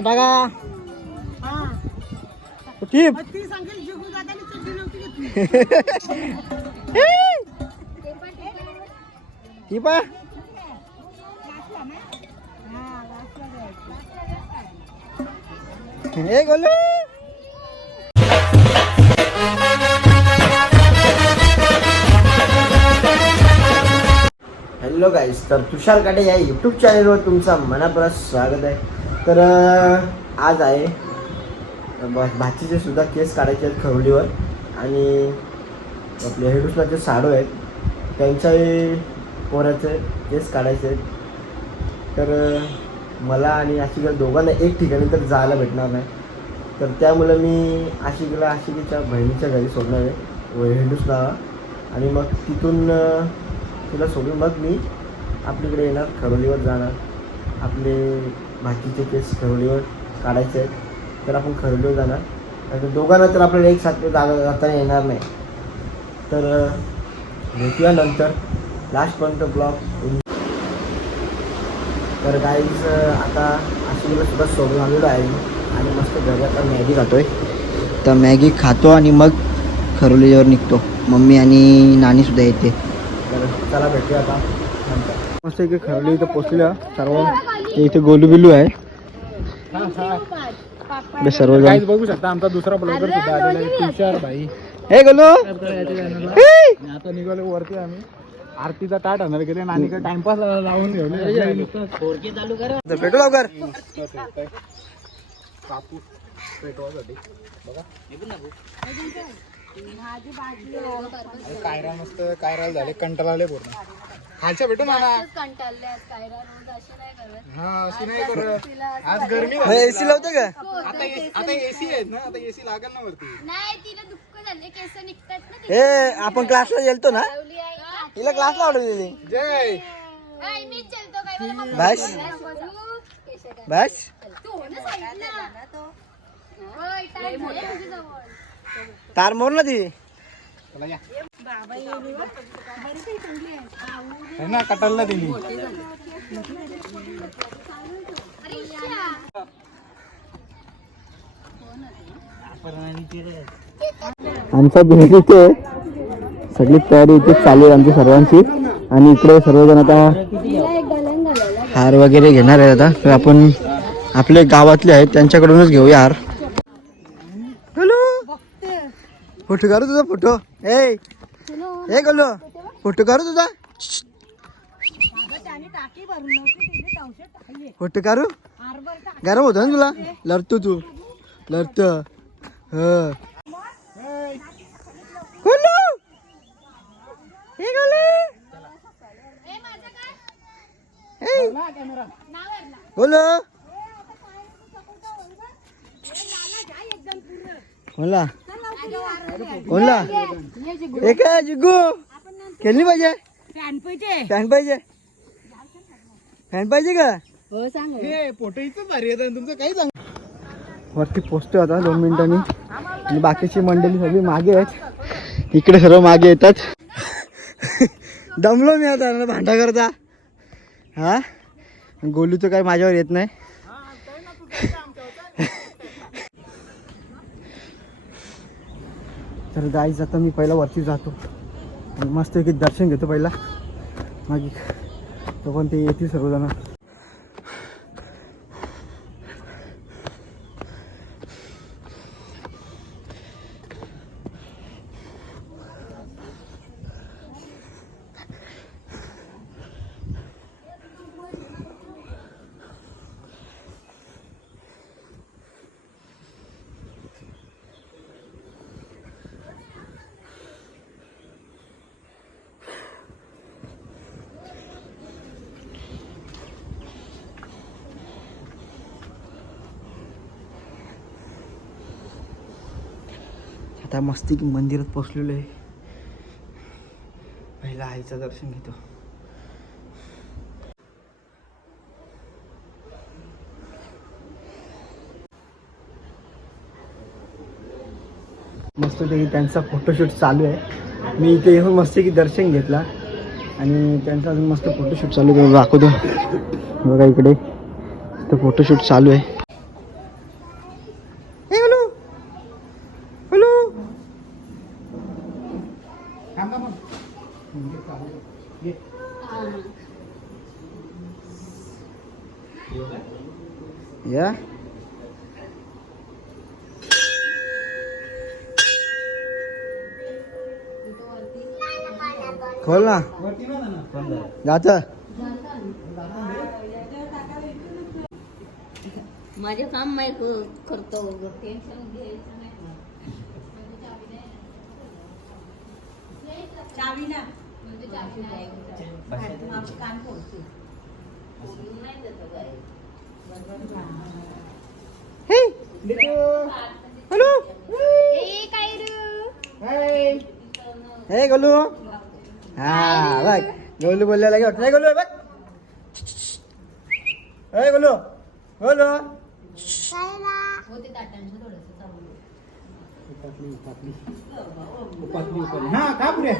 टाका. टाका टीप टीप हे गोलू. हॅलो गाईस तर तुषार काटे या यूट्यूब चॅनलवर तुमचं मनापासून स्वागत आहे. तर आज आहे भाचीचे सुद्धा केस काढायचे आहेत खवलीवर आणि आपले हेडूसला जे साडू आहेत. त्यांच्याही पोराचे केस काढायचे आहेत. तर मला आणि आशिका दोघांना एक ठिकाणी तर जायला भेटणार नाही. तर त्यामुळं मी आशिकला आशिकीच्या बहिणीच्या घरी सोडणार आहे व हेडूसला आणि मग तिथून तिला सोडून मग मी आपल्याकडे येणार खरोलीवर जाणार. आपले भाजीचे केस खरवलीवर काढायचे आहेत. तर आपण खरोलीवर जाणार. आणि दोघांना तर आपल्याला एक साथ जागा जाता येणार नाही. तर भेटूया नंतर. लास्टपर्यंत ब्लॉग तर गाईज आता आशिकीला सुद्धा सोडून आलेलो आहे आणि मस्त घरी आता मॅगी खातोय. तर मॅगी खातो आणि मग खरोलीवर निघतो. मम्मी आणि नानी सुद्धा येते. तर चला भेटूया आता नंतर. मस्त इथे खरोली इथं पोचल्या सर्व. इथे गोलू बिलू आहे. सर्वजण काहीच बघू शकता आमचा दुसरा ब्लॉगर सुद्धा आलेला आहे. तुषार भाई. हे गोलू. आणि आता निघालो वरती आम्ही. आरतीचा ताट आणणार गेले नानीकडे टाइमपास लावून ठेवले. भेटू लवकर. कापूस पेटवासाठी. बघा. कायरा मस्त कायराला झाले कंटाळले पूर्ण. खालच्या भेटू ना ना हा अशी नाही करत आज गरमी झाली. एसी लावते का आता आता एसी आहेत ना आता एसी लागेल ना वरती नाही तिला दुःख झाले केस निघतात ना हे आपण क्लासला गेलतो ना ठेवली आहे का? तिला क्लासला आवडलेली जय काय मीच चलतो काय मला मम्मी बस केस काय? बस तू हो ना सांगितलं. होय, time आहे तुझ्याजवळ. तार मोर ना ती चला या है ना कटरला तिने आमचा भेट इथे सगळी तयारी इथे चालू आहे आमची सर्वांची. आणि इकडे सर्वजण आता हार वगैरे घेणार आहेत आता. तर आपण आपले गावातले आहेत त्यांच्याकडूनच घेऊया हार. हॅलो फोटो काढू तुझा फोटो. ए! ए गलो! फोटो काढू तुझा. फोटो काढू गरम होतो ना तुला लढतो तू लढत ह हे बोला बोला हे काय जिग्गू खेळली पाहिजे फॅन पाहिजे फॅन पाहिजे का? हे फोटो इथं भारी येतात तुमचं काही सांग. वरती पोचतोय आता दोन मिनिटांनी. आणि बाकीची मंडळी सगळी मागे आहेत. इकडे सर्व मागे येतात. दमलो मी आता ना भांडा करता. हा? गोलू तर काय माझ्यावर येत नाही. तर गाईज आता मी पहिला वरती जातो. मस्त एक दर्शन घेतो पहिला. मग. तो पण ते येतील सर्वजण. आता मस्ती मंदिरात पोचलेलो आहे. पहिला आईचं दर्शन घेतो. मस्त त्यांचा फोटोशूट चालू आहे. मी इथे येऊन मस्त की दर्शन घेतला. आणि त्यांचा अजून मस्त फोटोशूट चालू आहे. दाखवतो. बघा इकडे. तर फोटोशूट चालू आहे ए, हॅलो हॅलो थांबा मग. ये. या. खोल ना. जात. माझे काम मी क- करतो. टेन्शन घ्यायचं नाही चावी ना म्हणजे चावी नाही माझं कान फोडते बोलून नाही देत काय हॅलो हाय. हे गोलू हा बघ गोलू बोललेला घे हे गोलू बघ हे गोलू गोलू होते ताटांचं थोडंसं चालू उपातली, उपातली. उपातली, उपातली. हा का पुढे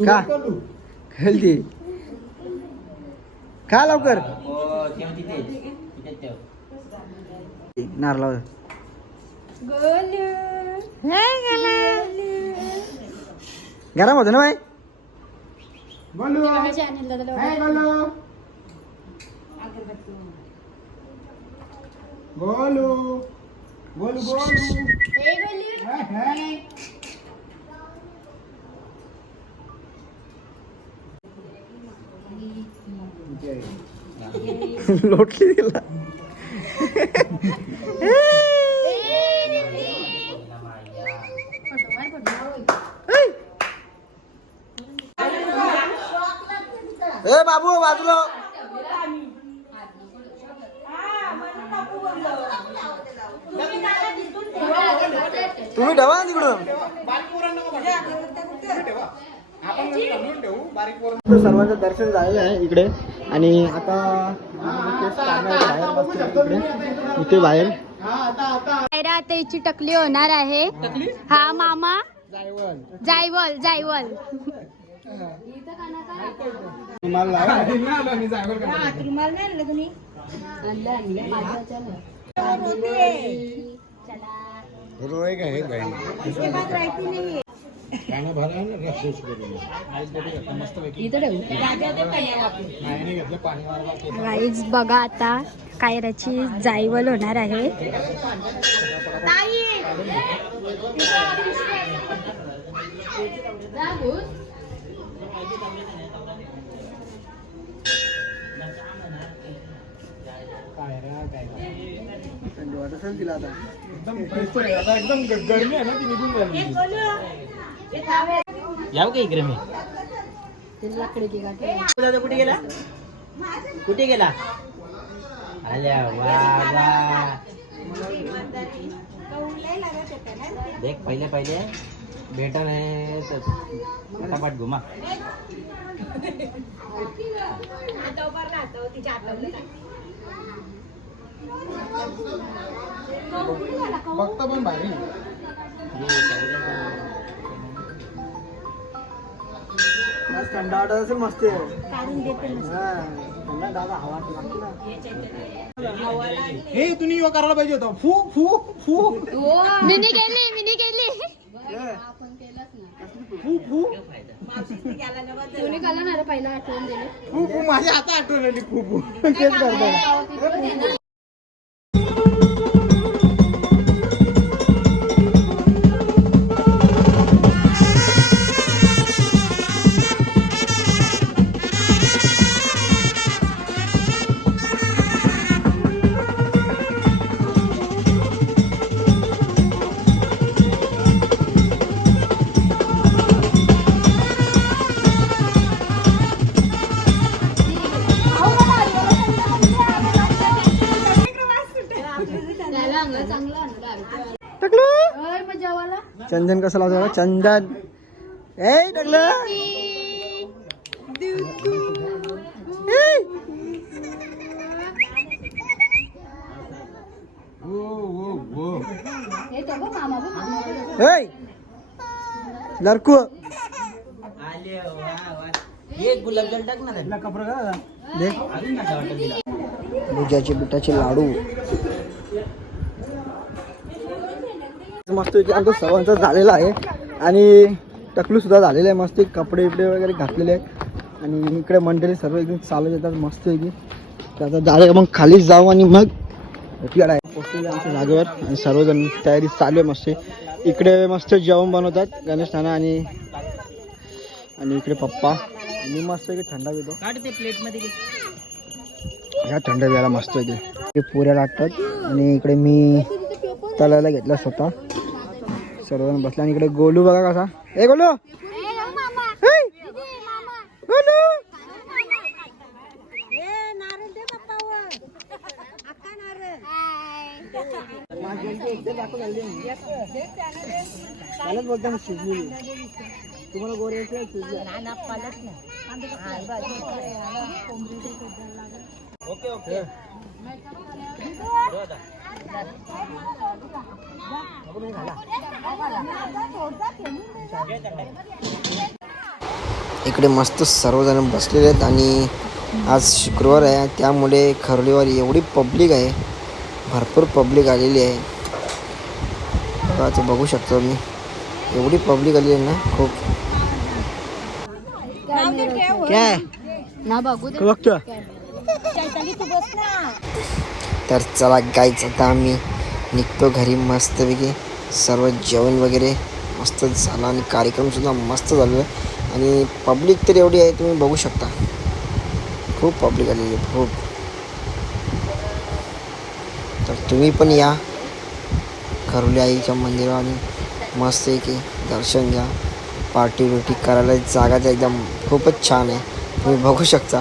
का? हेल्दी. खा लवकर. नारळा गरम होतं ना बाई? बोलू बोलू बोलू बोलू बोलू हाय, हाय. जय. लोटली तिला ए बाबू बाजूला हो. तुम्ही ठेवा ना तिकडून आपण ठेवू. बारीक सर्वांचं दर्शन झालेलं आहे इकडे. आणि आता बाहेर इथे बाहेर. पायऱ्या आता याची टकली होणार आहे. हा मामा. जायवल. जायवल तुम्ही रोय का हे गायन इसके बाद राहती नहीं है गाणं भरा आहे ना रस करून आईस कधी घेतलं मस्त पैकी राजा दे पाणी वापरून. नाही नाही घेतलं पाणी मारवा केलं. गाईज बघा आता कायराची जायवल होणार आहे एकदम fresh आहे. आता एकदम ग- गरमी आहे ना ती निघून जाईल याव का इकडे मी? दादा कुठे गेला? कुठे गेला? आल्या वा वा. देख पहिले पहिले. बेटर है तो फटाफट घुमा. बघता पण भारी. मस्त थंड वाटत असेल मस्त. हा थंड दादा हवा लागते ना. हे तुम्ही यो करायला पाहिजे होता. फू फू फू. मिनी गेली मिनी गेली. फू फू. कोणी काला पहिला आठवण दिली. फू फू माझ्या आता आठवण आली. फू फू. तेच करतो चंदन कसं लावतो बघा, चंदन ए टाकलं हो हो हो हे तो बघ, मामा बघ, मामा बघ. ए लडकू आले वा वा ये गुलाबजल टाक ना रे देख अजून नका वाटत तिला भुजाचे पिठाचे लाडू मस्त आमचं सर्वांचं झालेलं आहे. आणि टकलू सुद्धा झालेलं आहे मस्त. कपडे बिपडे वगैरे घातलेले आहेत. आणि इकडे मंडळी सर्व एकदम चालत येतात मस्त की आता झालं मग खालीच जाऊ आणि मग आहे. पोचलेले आमच्या जागेवर. आणि सर्वजण तयारी चालू आहे मस्त इकडे मस्त जेवण बनवतात गणेश नाना आणि आणि इकडे पप्पा. मी मस्त की थंडा पितो. ह्या थंड प्यायला मस्त येते इकडे पुऱ्या लागतात. आणि इकडे मी तलायला घेतला स्वतः. सर्वजण बसला आणि इकडे गोलू बघा कसा. ए गोलू! हे! बोलता तुम्हाला गोरे ओके ओके. इकडे मस्त सर्वजण बसलेले आहेत आणि आज शुक्रवार आहे त्यामुळे खरडीवर एवढी पब्लिक आहे भरपूर पब्लिक आलेली आहे. बघा आता बघू शकतो मी. एवढी पब्लिक आलेली आहे ना खूप. काय? ना बघू तर चला गाईच आता आम्ही निघतो घरी मस्तपैकी. सर्व जेवण वगैरे मस्त झालं आणि कार्यक्रमसुद्धा मस्त झालं आहे आणि पब्लिक तर एवढी आहे तुम्ही बघू शकता. खूप पब्लिक आलेली आहे खूप. तर तुम्ही पण या. खरुली आईच्या मंदिरावर आणि मस्त आहे की दर्शन घ्या. पार्टी बिर्टी करायला जागा तर एकदम खूपच छान आहे. तुम्ही बघू शकता.